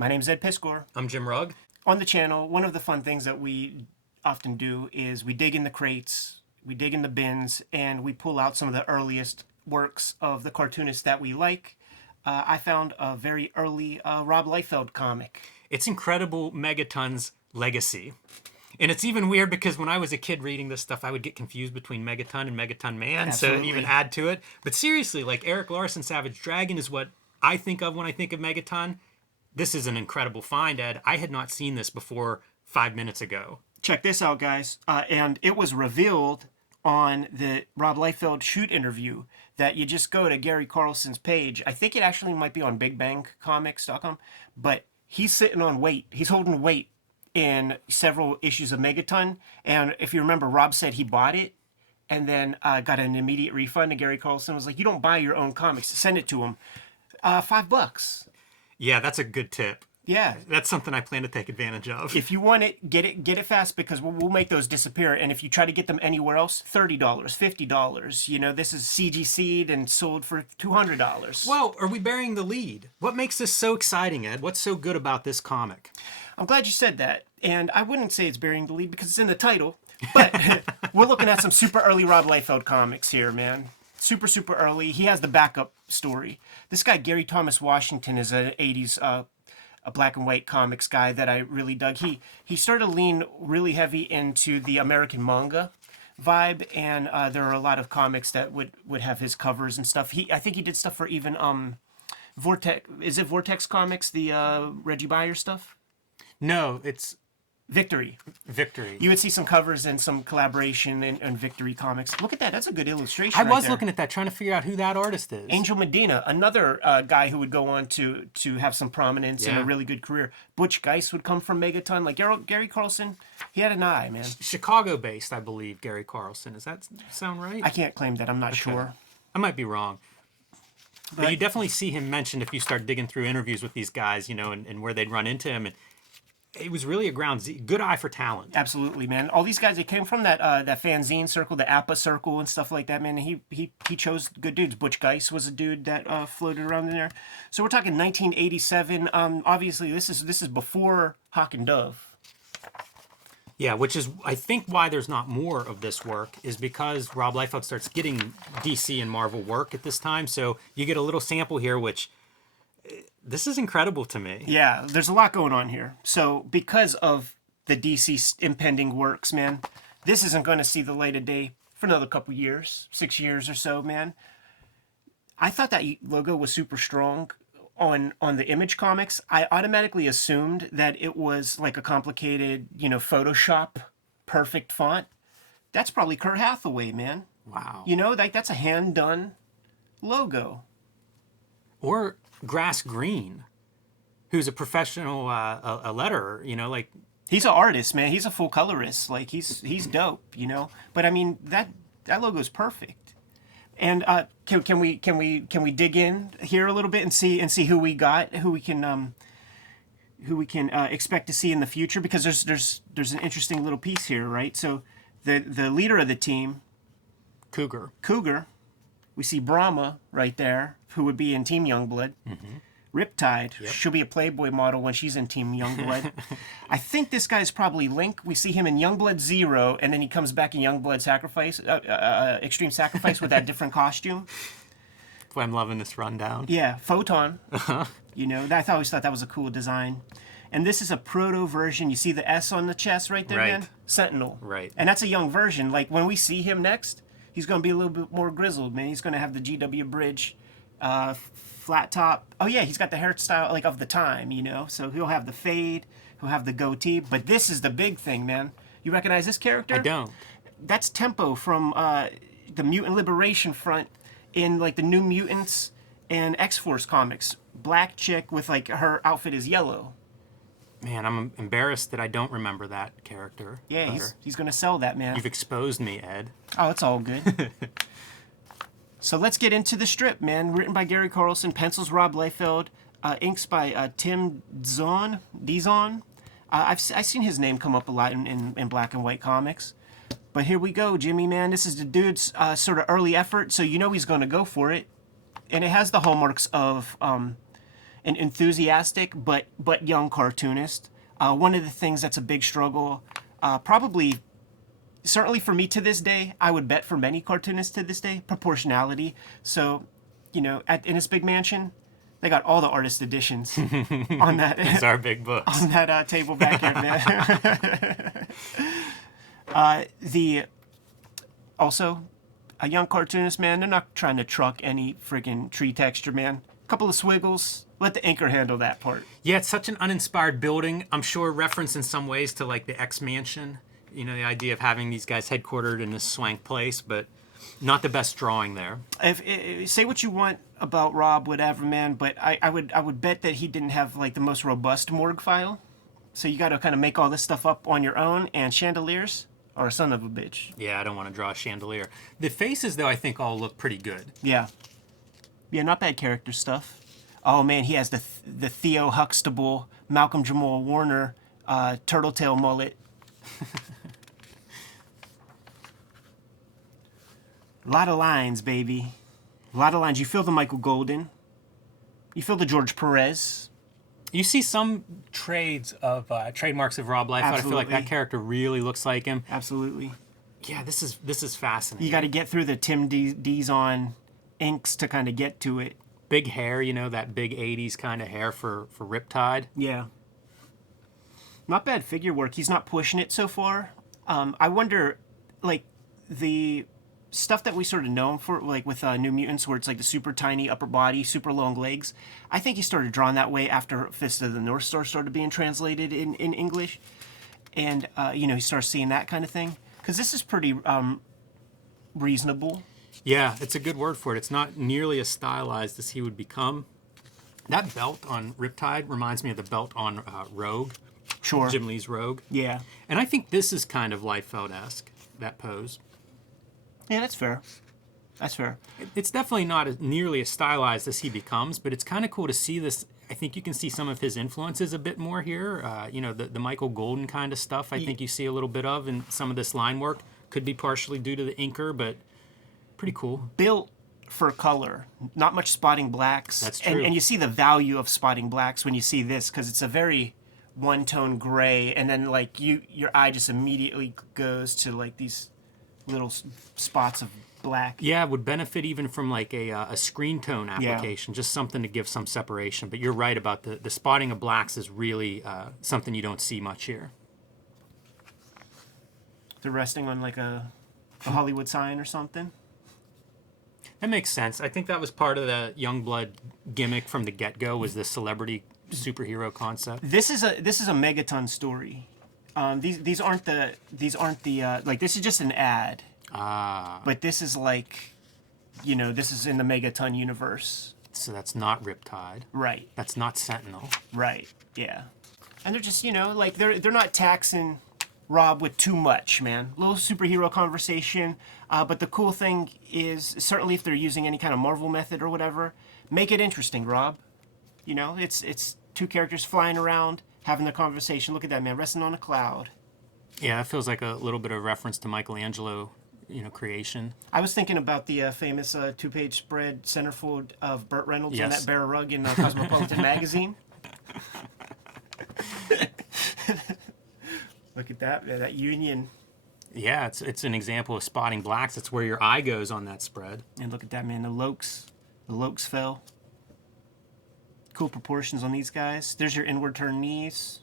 My name's Ed Piskor. I'm Jim Rugg. On the channel, one of the fun things that we often do is we dig in the crates, we dig in the bins, and we pull out some of the earliest works of the cartoonists that we like. I found a very early Rob Liefeld comic. It's incredible Megaton's legacy. And it's even weird because when I was a kid reading this stuff, I would get confused between Megaton and Megaton Man. Absolutely. So even add to it. But seriously, like Eric Larson Savage Dragon is what I think of when I think of Megaton. This is an incredible find, Ed. I had not seen this before 5 minutes ago. Check this out, guys. And it was revealed on the Rob Liefeld shoot interview that you just go to Gary Carlson's page. I think it actually might be on BigBangComics.com, but he's sitting on weight. He's holding weight in several issues of Megaton. And if you remember, Rob said he bought it and then got an immediate refund. And Gary Carlson was like, you don't buy your own comics. Send it to him. $5. Yeah, that's a good tip. Yeah. That's something I plan to take advantage of. If you want it, get it fast because we'll make those disappear. And if you try to get them anywhere else, $30, $50. You know, this is CGC'd and sold for $200. Well, are we burying the lead? What makes this so exciting, Ed? What's so good about this comic? I'm glad you said that. And I wouldn't say it's burying the lead because it's in the title. But we're looking at some super early Rob Liefeld comics here, man. Super, super early. He has the backup story. This guy, Gary Thomas Washington, is an 80s a black and white comics guy that I really dug. He started to lean really heavy into the American manga vibe, and there are a lot of comics that would have his covers and stuff. I think he did stuff for even Vortex. Is it Vortex Comics, the Reggie Beyer stuff? No, it's Victory. You would see some covers and some collaboration in Victory Comics. Look at that. That's a good illustration. I right was there. looking at that, trying to figure out who that artist is. Angel Medina, another guy who would go on to have some prominence and a really good career. Butch Geist would come from Megaton. Like Gary Carlson, he had an eye, man. Chicago-based, I believe, Gary Carlson. Does that sound right? I can't claim that. I'm not sure. I might be wrong. But you definitely see him mentioned if you start digging through interviews with these guys, you know, and where they'd run into him. And it was really a good eye for talent. Absolutely, man. All these guys, they came from that fanzine circle, the APA circle and stuff like that, man. And he chose good dudes. Butch Geist was a dude that floated around in there. So we're talking 1987. Obviously, this is before Hawk and Dove. Yeah, which is, I think, why there's not more of this work is because Rob Liefeld starts getting DC and Marvel work at this time. So you get a little sample here, which this is incredible to me. Yeah, there's a lot going on here. So because of the DC impending works, man, this isn't going to see the light of day for another couple years, 6 years or so, man. I thought that logo was super strong on the Image comics. I automatically assumed that it was like a complicated, Photoshop perfect font. That's probably Kurt Hathaway, man. Wow. You know, that's a hand-done logo. Or Grass Green, who's a professional a letterer, like he's an artist, man. He's a full colorist. Like he's dope, But I mean that logo's perfect. And can we dig in here a little bit and see who we got, who we can expect to see in the future, because there's an interesting little piece here, right? So the leader of the team, Cougar. We see Brahma right there, who would be in Team Youngblood. Mm-hmm. Riptide, she'll be a Playboy model when she's in Team Youngblood. I think this guy's probably Link. We see him in Youngblood 0, and then he comes back in Youngblood Extreme Sacrifice with that different costume. Boy, I'm loving this rundown. Yeah, Photon. I always thought that was a cool design. And this is a proto version. You see the S on the chest right there, man? Sentinel. Right. And that's a young version. Like, when we see him next, he's going to be a little bit more grizzled, man. He's going to have the GW bridge, flat top. Oh, yeah, he's got the hairstyle, like, of the time, So he'll have the fade, he'll have the goatee. But this is the big thing, man. You recognize this character? I don't. That's Tempo from the Mutant Liberation Front in, like, the New Mutants and X-Force comics. Black chick with, like, her outfit is yellow. Man, I'm embarrassed that I don't remember that character. Yeah, he's going to sell that, man. You've exposed me, Ed. Oh, it's all good. So let's get into the strip, man. Written by Gary Carlson, pencils Rob Liefeld, inks by Tim Dizon. I've seen his name come up a lot in black and white comics. But here we go, Jimmy, man. This is the dude's sort of early effort, so he's going to go for it. And it has the hallmarks of an enthusiastic but young cartoonist. One of the things that's a big struggle, probably certainly for me to this day, I would bet for many cartoonists to this day, proportionality. So, in his big mansion, they got all the artist editions on that. These are big books. On that table back here, man. Also, a young cartoonist, man, they're not trying to truck any freaking tree texture, man. Couple of swiggles. Let the inker handle that part. Yeah, it's such an uninspired building. I'm sure reference in some ways to like the X Mansion. The idea of having these guys headquartered in this swank place, but not the best drawing there. Say what you want about Rob, whatever, man, but I would bet that he didn't have like the most robust morgue file. So you got to kind of make all this stuff up on your own, and chandeliers are a son of a bitch. Yeah, I don't want to draw a chandelier. The faces, though, I think all look pretty good. Yeah, not bad character stuff. Oh man, he has the Theo Huxtable, Malcolm Jamal Warner, turtle tail mullet. A lot of lines, baby. A lot of lines. You feel the Michael Golden. You feel the George Perez. You see some trades of trademarks of Rob Liefeld. I feel like that character really looks like him. Absolutely. Yeah, this is fascinating. You got to get through the Tim Dizon inks to kind of get to it. Big hair, that big 80s kind of hair for Riptide. Yeah. Not bad figure work. He's not pushing it so far. I wonder, like, the stuff that we sort of know him for, like with New Mutants, where it's like the super tiny upper body, super long legs. I think he started drawing that way after Fist of the North Star started being translated in English. And, he starts seeing that kind of thing. Because this is pretty reasonable. Yeah, it's a good word for it. It's not nearly as stylized as he would become. That belt on Riptide reminds me of the belt on Rogue. Sure. Jim Lee's Rogue. Yeah. And I think this is kind of Liefeld-esque, that pose. Yeah, that's fair. That's fair. It's definitely not nearly as stylized as he becomes, but it's kind of cool to see this. I think you can see some of his influences a bit more here. The Michael Golden kind of stuff I think you see a little bit of in some of this line work. Could be partially due to the inker, but pretty cool. Built for color. Not much spotting blacks. That's true. And you see the value of spotting blacks when you see this, because it's a very one-tone gray, and then like your eye just immediately goes to like these little spots of black. Yeah, it would benefit even from like a screen tone application, just something to give some separation. But you're right about the spotting of blacks is really something you don't see much here. They're resting on like a Hollywood sign or something. That makes sense. I think that was part of the Youngblood gimmick from the get-go, was the celebrity superhero concept. This is a Megaton story. These aren't the like, this is just an ad. But this is like, this is in the Megaton universe. So that's not Riptide. Right. That's not Sentinel. Right. Yeah. And they're just, like they're not taxing Rob with too much, man. Little superhero conversation. But the cool thing is, certainly if they're using any kind of Marvel method or whatever, make it interesting, Rob. It's two characters flying around, having the conversation. Look at that, man, resting on a cloud. Yeah, it feels like a little bit of reference to Michelangelo, creation. I was thinking about the famous two-page spread centerfold of Burt Reynolds on Yes. that bear rug in Cosmopolitan magazine. Look at that union. Yeah, it's an example of spotting blacks. It's where your eye goes on that spread. And look at that, man, the Lokes fell. Cool proportions on these guys. There's your inward turn knees.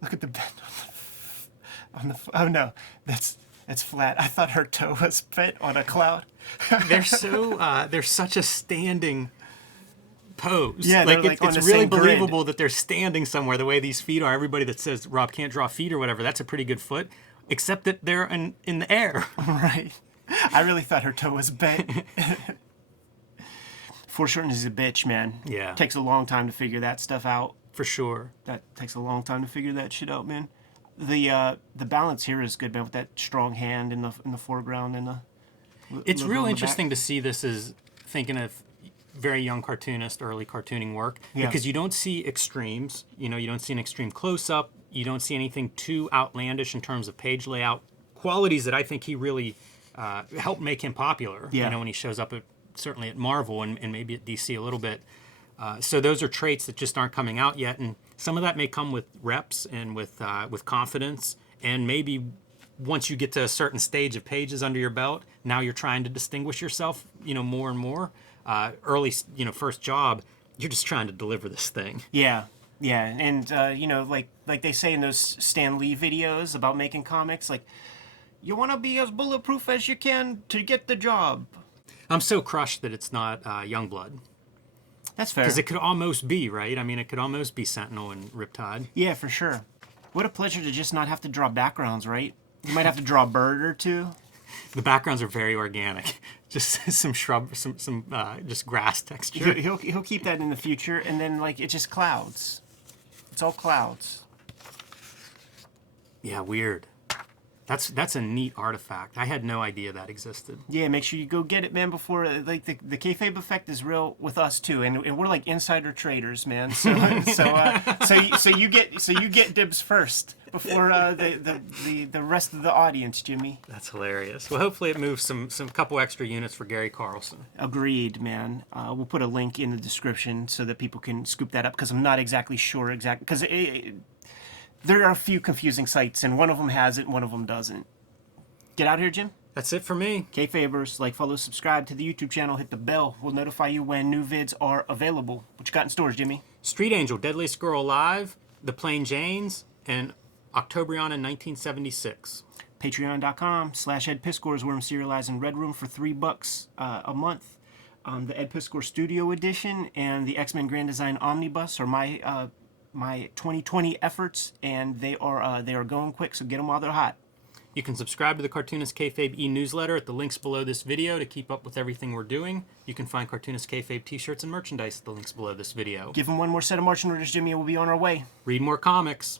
Look at the bend on the oh no, that's flat. I thought her toe was bent on a cloud. They're such a standing pose. Yeah, like they're on it's the really same grid. believable that they're standing somewhere. The way these feet are, everybody that says Rob can't draw feet or whatever, that's a pretty good foot. Except that they're in the air. Right. I really thought her toe was bent. Foreshortening is a bitch, man. Yeah. Takes a long time to figure that stuff out. For sure. That takes a long time to figure that shit out, man. The balance here is good, man, with that strong hand in the foreground and the. It's logo real on the interesting back. to see this as thinking of very young cartoonist, early cartooning work, Yeah. because you don't see extremes. You don't see an extreme close-up. You don't see anything too outlandish in terms of page layout. Qualities that I think he really helped make him popular. Yeah. When he shows up certainly at Marvel and maybe at DC a little bit. So those are traits that just aren't coming out yet, and some of that may come with reps and with confidence, and maybe once you get to a certain stage of pages under your belt, now you're trying to distinguish yourself, more and more. Early, first job, you're just trying to deliver this thing. Yeah, yeah, and like they say in those Stan Lee videos about making comics, like you want to be as bulletproof as you can to get the job. I'm so crushed that it's not Youngblood. That's fair. Because it could almost be, right? I mean, it could almost be Sentinel and Riptide. Yeah, for sure. What a pleasure to just not have to draw backgrounds, right? You might have to draw a bird or two. The backgrounds are very organic. Just some shrub, some just grass texture. He'll keep that in the future, and then like it's just clouds. It's all clouds. Yeah, weird. That's a neat artifact. I had no idea that existed. Yeah, make sure you go get it, man. Before like the kayfabe effect is real with us too, and we're like insider traders, man. So you get dibs first before the rest of the audience, Jimmy. That's hilarious. Well, hopefully it moves some couple extra units for Gary Carlson. Agreed, man. We'll put a link in the description so that people can scoop that up because I'm not exactly sure because there are a few confusing sites, and one of them has it, and one of them doesn't. Get out here, Jim. That's it for me. Kayfabers, like, follow, subscribe to the YouTube channel, hit the bell. We'll notify you when new vids are available. What you got in stores, Jimmy? Street Angel, Deadliest Girl Alive, The Plain Janes, and Octobrion in 1976. Patreon.com/Ed Piscor is where I'm serializing Red Room for $3 a month. The Ed Piscor Studio Edition and the X-Men Grand Design Omnibus are my 2020 efforts, and they are going quick, so get them while they're hot. You can subscribe to the Cartoonist Kayfabe e-newsletter at the links below this video to keep up with everything we're doing. You can find Cartoonist Kayfabe t-shirts and merchandise at the links below this video. Give them one more set of marching orders, Jimmy, and we'll be on our way. Read more comics.